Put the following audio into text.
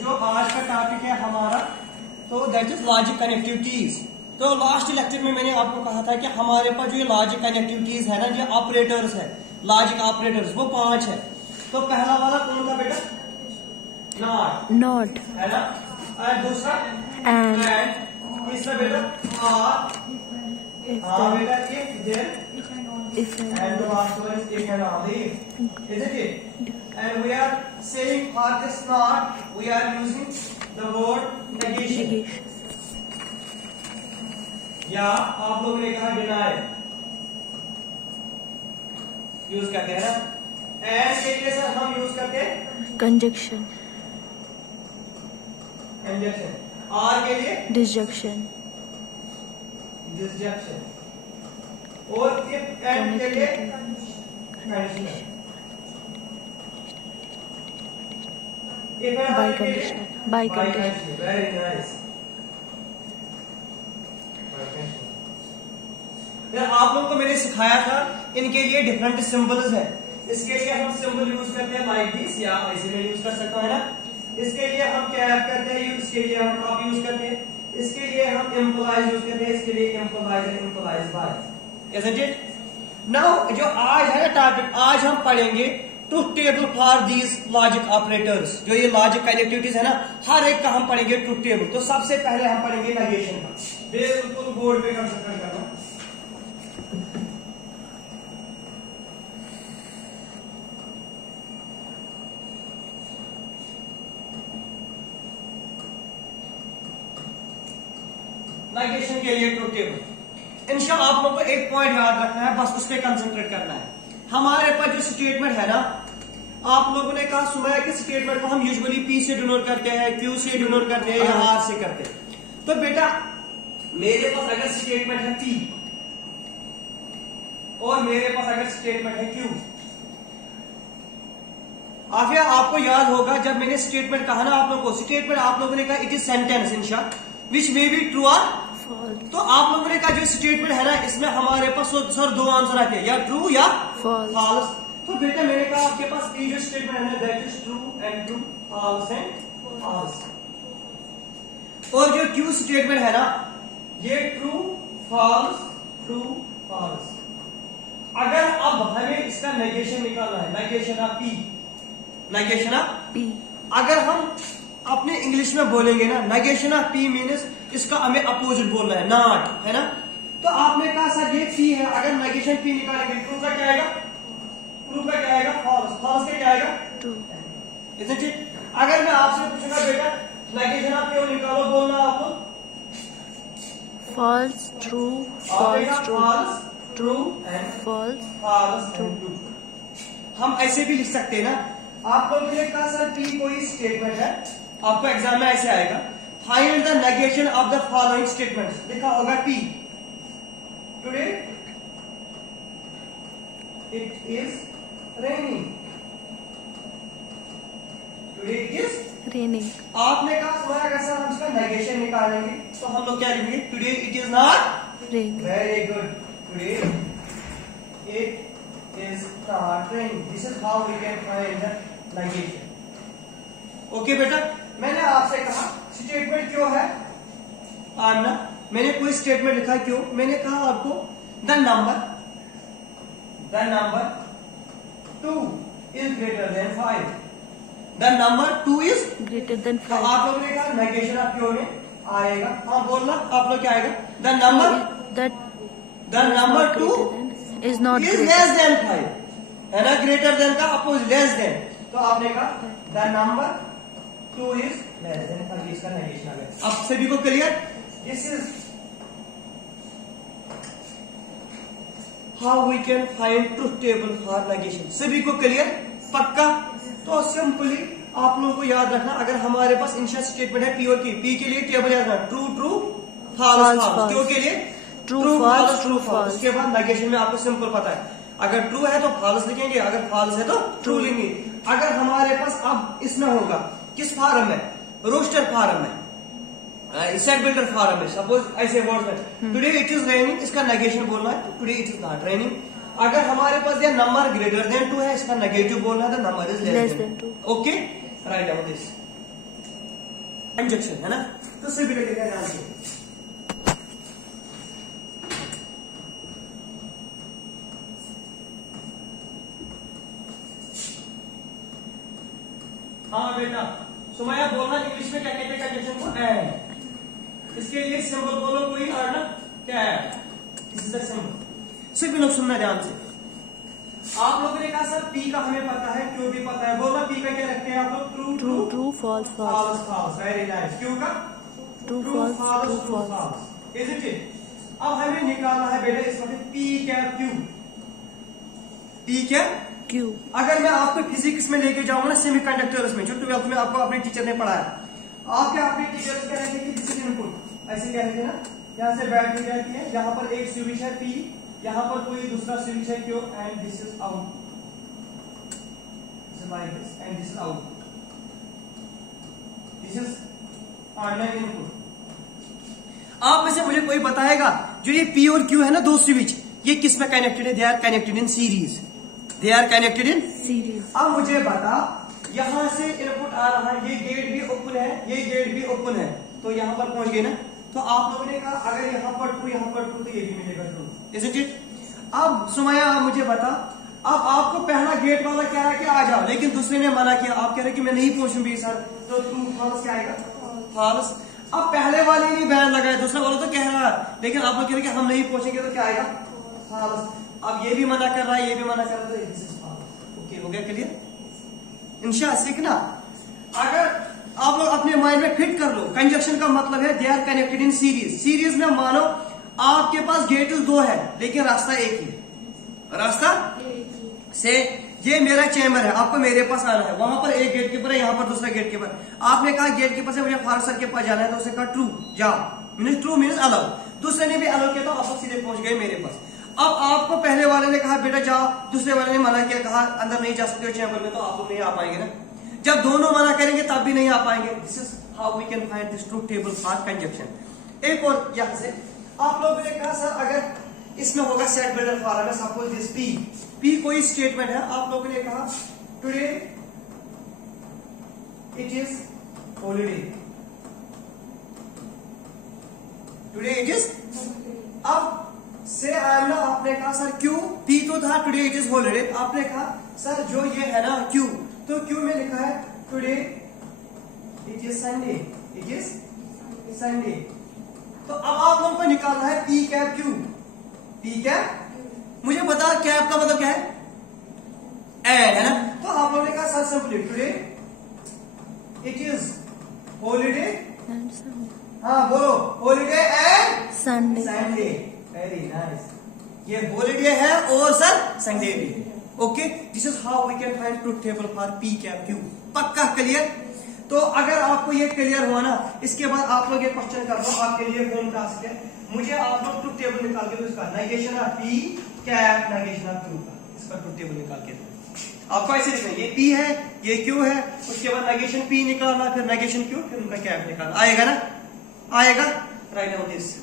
जो आज का टॉपिक है हमारा, तो दैट इज लॉजिक कनेक्टिविटीज। तो लास्ट लेक्चर में मैंने आपको कहा था कि हमारे पास जो ये लॉजिक कनेक्टिविटीज है ना, जो ऑपरेटर्स है, लॉजिक ऑपरेटर्स, वो 5 है। तो पहला वाला कौन था बेटा? नॉट है ना, और दूसरा एंड, तीसरा बेटा हाँ बेटा if then, and the last one is if and only, isn't it? And we are saying for this not, we are using the word negation. या आप लोगों ने कहा deny यूज करते हैं ना। and के लिए सर हम यूज करते हैं conjunction, r के लिए disjunction, और if and के लिए conditional, biconditional. Very nice. आप लोगों को मैंने सिखाया था इनके लिए डिफरेंट सिंबल्स है। इसके लिए हम सिंबल यूज करते हैं लाइक दिस, या ऐसे में यूज कर सकता है ना। इसके लिए हम कैप करते हैं यूज, इसके लिए हम टॉप यूज करते हैं, इसके लिए हम एम्प्लॉइज यूज करते हैं, इसके लिए employees by. Isn't it? Now जो आज है टॉपिक, आज हम पढ़ेंगे truth table for these logic operators. जो ये लॉजिक कनेक्टिविटीज है ना, हर एक का हम पढ़ेंगे ट्रूथ टेबल। तो सबसे पहले हम पढ़ेंगे नेगेशन का। बिल्कुल बोर्ड पे कंसंट्रेट करना। नेगेशन के लिए ट्रूथ टेबल, इंशाल्लाह आप लोगों को एक पॉइंट याद रखना है, बस उस पर कंसंट्रेट करना है। हमारे पास जो स्टेटमेंट है ना, आप लोगों ने कहा सुना है कि स्टेटमेंट को हम यूजुअली पी से डिनोट करते हैं, क्यू से डिनोट करते हैं, या आर से करते हैं। तो बेटा मेरे पास अगर स्टेटमेंट है पी और मेरे पास अगर स्टेटमेंट है क्यू, आफिया आपको याद होगा जब मैंने स्टेटमेंट कहा ना आप लोगों को, स्टेटमेंट आप लोगों ने कहा it is sentence in short which may be true और False. तो आप लोगों ने कहा जो स्टेटमेंट है ना, इसमें हमारे पास सर 2 आंसर आते हैं, या ट्रू या फॉल्स। तो बेटा मैंने कहा आपके पास ये जो स्टेटमेंट है ना, that is true and true, false and false. और जो क्यू स्टेटमेंट है ना, ये ट्रू फॉल्स ट्रू फॉल्स। अगर अब हमें इसका नेगेशन निकालना है, negation of P, negation of P. अगर हम अपने इंग्लिश में बोलेंगे ना, नेगेशन ऑफ पी मीन्स इसका हमें अपोजिट बोलना है, नॉट, है ना। तो आपने कहा सर ये पी है, अगर नेगेशन पी निकालेंगे ट्रू का क्या आएगा? ट्रू का क्या आएगा? फॉल्स। फॉल्स का क्या आएगा? True. Isn't it? अगर मैं आपसे पूछूंगा बेटा नेगेशन ऑफ क्यों निकालो, बोलना आपको False, true, false, true, false true and false, false and true. हम ऐसे भी लिख सकते हैं ना। आप लोगों ने कहा सर पी कोई स्टेटमेंट है, आपको एग्जाम में ऐसे आएगा, find the negation of the following statements. लिखा होगा P, today it is raining, today it is raining, आपने कहा सुना अगर सर हम इसका नेगेशन निकालेंगे तो हम लोग क्या लिखेंगे? Today it is not raining, very good, today it is not raining. This is how we can find the negation. Okay बेटा, मैंने आपसे कहा स्टेटमेंट क्यों है आना, मैंने कोई स्टेटमेंट लिखा क्यों, मैंने कहा आपको the number 2 is greater than 5, the number 2 is greater than तो 5. आप लोगों ने कहा नेगेशन ऑफ क्यों में आएगा, हाँ बोलना आप लोग क्या आएगा? The number That the number 2 is not is greater. Less than 5, है ना। ग्रेटर देन का अपोजिट लेस देन, तो आपने कहा the number 2 is less than 5, इसका नेगेशन आ गया। अब सभी को clear? This is how we can find truth table for negation. सभी को क्लियर? पक्का? तो सिंपली आप लोगों को याद रखना, अगर हमारे पास इनिशियल स्टेटमेंट है पी और क्यू, पी के लिए टेबल याद रखना, true true false false, Q के लिए True, true false, false true true, false. false. उसके बाद नेगेशन में आपको सिंपल पता है, अगर ट्रू है तो फॉल्स लिखेंगे, अगर फॉल्स है तो ट्रू लिखेंगे। अगर हमारे पास अब इसमें होगा किस फॉर्म में, रोस्टर फॉर्म में, सेट बिल्डर फॉर्म में, सपोज ऐसे वर्ड में टुडे इट इज रेनिंग, इसका नेगेशन बोलना है today it is not raining. अगर हमारे पास ये नंबर ग्रेटर देन 2 है, इसका नेगेटिव बोलना है, the number is less then 2। Okay, write down this. Conjunction है ना, तो सिर्फ लिखेगा ध्यान से। हाँ बेटा सुमैया बोलना इंग्लिश में क्या कहते हैं कंजक्शन को? एंड। इसके लिए सिंबल बोलो कोई और ना क्या है, दिस इज द सिंबल। सिर्फ लोग सुनना ध्यान से। आप लोगों ने कहा सर पी का हमें पता है, क्यू भी पता है, बोलना पी का क्या रखते हैं आप लोग? True True, true, false, false. false, very nice. Q का True, false, true, false. Isn't it? अब हमें निकालना है बेटा इस वक्त पी क्या क्यू। पी क्या Q. अगर मैं आपको फिजिक्स में लेके जाऊंगा ना सेमीकंडक्टर्स में, जो 12th में आपको अपने टीचर ने पढ़ाया, आप क्या अपने टीचर कह रहे थे कि दिस इज इनपुट, ऐसे कह रहे थे ना, यहाँ से बैटरी रहती है, यहाँ पर एक स्विच है पी, यहाँ पर कोई दूसरा स्विच है Q, and this is out, like this and this is out, this is online input. आप में से मुझे कोई बताएगा जो ये P और Q है ना दो स्विच, ये किस में कनेक्टेड है? They are connected in series, they are connected in Series. अब मुझे बता, यहां से इनपुट आ रहा है, ये गेट भी ओपन है, ये गेट भी ओपन है, तो यहां पर पहुंच गए ना। तो आप लोगों ने कहा अगर यहां पर ट्रू, यहां पर ट्रू, तो ये भी मिलेगा ट्रू, इजंट इट? अब सुमैया आप मुझे बता, अब आपको पहला गेट वाला कह रहा है कि आ जाओ, लेकिन दूसरे ने मना किया, आप कह रहे हैं कि मैं नहीं पहुंचूंगी सर, तो ट्रू फॉल्स क्या आएगा? फॉल्स। अब पहले वाले ने बैन लगाया, दूसरा वाला तो कह रहा है, लेकिन आप लोग कह रहे हैं कि हम नहीं पहुंचेंगे, तो क्या आएगा? फॉल्स। अब ये भी मना कर रहा है, ये भी मना कर रहा है, दिस इज फॉल्स। ओके, हो गया क्लियर? इंशाअल्लाह सीखना। अगर आप लोग अपने माइंड में फिट कर लो, कंजक्शन का मतलब है they are connected in series. Series में मानो आपके पास गेट दो है, लेकिन रास्ता एक ही, रास्ता से ये मेरा चैम्बर है, आपको मेरे पास आना है, वहां पर एक गेट कीपर है, यहाँ पर दूसरा गेट कीपर। आपने कहा गेट कीपर से मुझे फारूक सर के पास जाना है, तो उसने कहा ट्रू जाओ, मीन्स ट्रू मीन्स अलाउ, दूसरे ने भी अलाउ किया, तो आप लोग सीधे पहुंच गए मेरे पास। अब आपको पहले वाले ने कहा बेटा जाओ, दूसरे वाले ने मना किया, कहा अंदर नहीं जा सकते हो चैम्बर में, तो आप लोग नहीं आ पाएंगे ना। जब दोनों मना करेंगे तब भी नहीं आ पाएंगे। This is how we can find this truth table for conjunction. एक और यहां से आप लोगों ने कहा सर अगर इसमें होगा set builder formula, suppose this P, P कोई स्टेटमेंट है, आप लोगों ने कहा today it is holiday, today it is. अब से आई एम ना, आपने कहा सर क्यू, पी तो था टुडे इट इज हॉलीडे, आपने कहा सर जो ये है ना क्यू, तो क्यू में लिखा है today it is Sunday, it is Sunday. तो अब आप लोगों को निकालना है P cap Q, P cap. मुझे बता कैप का मतलब क्या है? एंड, है ना। तो आप लोगों ने कहा sir simply today it is holiday, And Sunday. हाँ बोलो, holiday and Sunday. Sunday, very nice. ये हॉलीडे है और सर संडे भी। Okay, this is how we can find truth table for P cap Q. पक्का क्लियर? तो अगर आपको ये क्लियर हुआ ना, इसके बाद आप लोग ये क्वेश्चन कर लो, आपके लिए होम टास्क है, मुझे आप लोग ट्रूथ टेबल निकाल के दो, इसका negation of P cap, negation of Q का, इसका ट्रूथ टेबल निकाल के दो। आपको ऐसे लिखना, ये पी है, ये क्यू है, उसके बाद नेगेशन पी निकालना, फिर नेगेशन क्यू, फिर उनका कैप निकालना। आएगा ना? आएगा? Write down this.